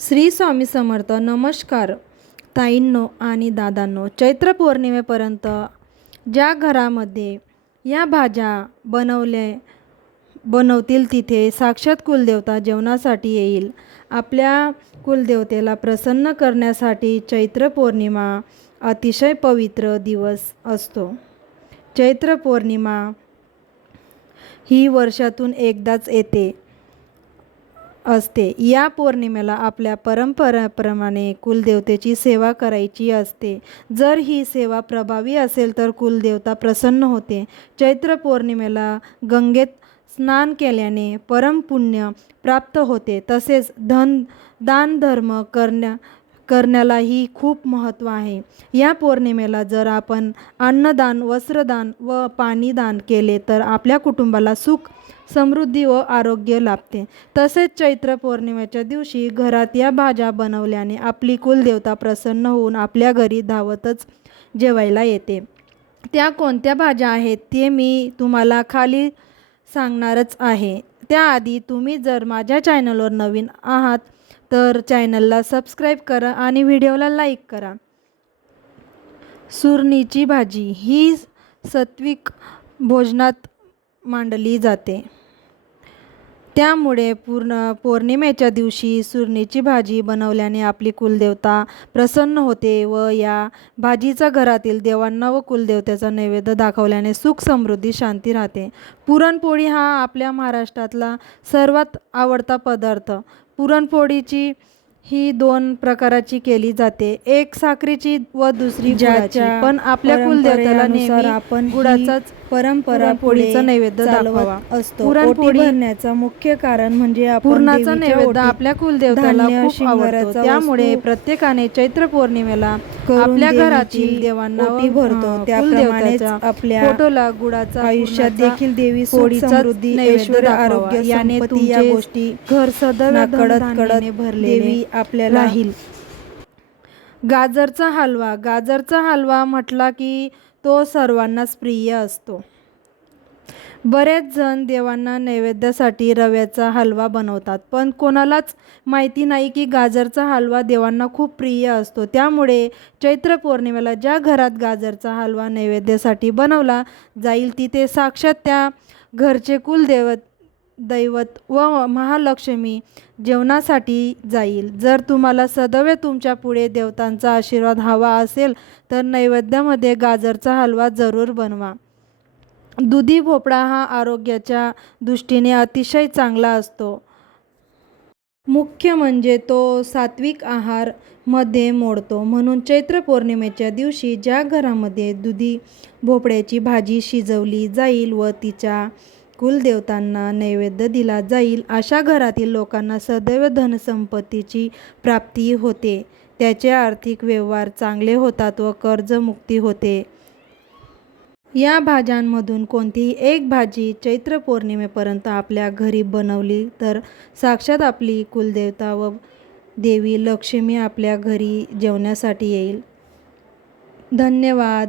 श्री स्वामी समर्थ नमस्कार ताईंनो आणि दादांनो. चैत्र पौर्णिमेपर्यंत ज्या घरामध्ये या भाज्या बनवले बनवतील तिथे साक्षात कुलदेवता जेवणासाठी येईल. आपल्या कुलदेवतेला प्रसन्न करण्यासाठी चैत्र पौर्णिमा अतिशय पवित्र दिवस असतो. चैत्र पौर्णिमा ही वर्षातून एकदाच येते. असते. या पौर्णिमेला आपल्या परंपरेप्रमाणे कुलदेवतेची सेवा करायची असते. जर ही सेवा प्रभावी असेल तर कुलदेवता प्रसन्न होते. चैत्र पौर्णिमेला गंगेत स्नान केल्याने परमपुण्य प्राप्त होते. तसेच धन दान धर्म करण्या करण्यालाही खूप महत्त्व आहे. या पौर्णिमेला जर आपण अन्नदान वस्त्रदान व पाणीदान केले तर आपल्या कुटुंबाला सुख समृद्धी व आरोग्य लाभते. तसेच चैत्र पौर्णिमेच्या दिवशी घरात या भाज्या बनवल्याने आपली कुलदेवता प्रसन्न होऊन आपल्या घरी धावतच जेवायला येते. त्या कोणत्या भाज्या आहेत ते मी तुम्हाला खाली सांगणारच आहे. त्याआधी तुम्ही जर माझ्या चॅनलवर नवीन आहात तर चॅनलला सबस्क्राईब करा आणि व्हिडिओला लाईक करा. सुरणीची भाजी ही सात्विक भोजनात मांडली जाते. त्यामुळे पूर्ण पौर्णिमेच्या दिवशी सुरणीची भाजी बनवल्याने आपली कुलदेवता प्रसन्न होते व या भाजीचा घरातील देवांना व कुलदेवतेचा नैवेद्य दाखवल्याने सुख समृद्धी शांती राहते. पुरणपोळी हा आपल्या महाराष्ट्रातला सर्वात आवडता पदार्थ. पुरणपोळीची ही दोन प्रकाराची केली जाते. एक साखरेची व दुसरी गुळाची. पण आपल्या कुलदेवतेला नेहमी आपण गुळाचाच परंपरा पुढे नैवेद्य दाखवावा. असतो. पुरणपोळी भरण्याचा मुख्य कारण म्हणजे आपण पूर्णाचा नैवेद्य आपल्या कुलदेवताला खूप आवडतो. त्यामुळे प्रत्येकाने चैत्र पौर्णिमेला आपल्या घरातील देवांना भरतो. त्याप्रमाणेच आपल्या फोटोला गुळाचा आयुष्यात देखील देवी समृद्धी, नैवेद्य ऐश्वर्य, दाखवावा. आरोग्य, याने या गोष्टी घर सदैव कडत कडत भरलेले देवी आपल्याला राहील. गाजरचा हलवा. गाजरचा हलवा म्हटला की तो सर्वांनाच प्रिय असतो. बरेच जण देवांना नैवेद्यासाठी रव्याचा हलवा बनवतात पण कोणालाच माहिती नाही की गाजरचा हलवा देवांना खूप प्रिय असतो. त्यामुळे चैत्र पौर्णिमेला ज्या घरात गाजरचा हलवा नैवेद्यासाठी बनवला जाईल तिथे साक्षात त्या घरचे कुलदेवत दैवत व महालक्ष्मी जेवणासाठी जाईल. जर तुम्हाला सदैव तुमच्यापुढे देवतांचा आशीर्वाद हवा असेल तर नैवेद्यामध्ये गाजरचा हलवा जरूर बनवा. दुधी भोपळा हा आरोग्याच्या दृष्टीने अतिशय चांगला असतो. मुख्य म्हणजे तो सात्विक आहारमध्ये मोडतो. म्हणून चैत्र पौर्णिमेच्या दिवशी ज्या घरामध्ये दुधी भोपळ्याची भाजी शिजवली जाईल व तिच्या कुलदेवतांना नैवेद्य दिला जाईल. अशा घरातील लोकांना सदैव धनसंपत्तीची प्राप्ती होते. त्याचे आर्थिक व्यवहार चांगले होतात व कर्जमुक्ती होते. या भाज्यांमधून कोणतीही एक भाजी चैत्र पौर्णिमेपर्यंत आपल्या घरी बनवली तर साक्षात आपली कुलदेवता व देवी लक्ष्मी आपल्या घरी जेवण्यासाठी येईल. धन्यवाद.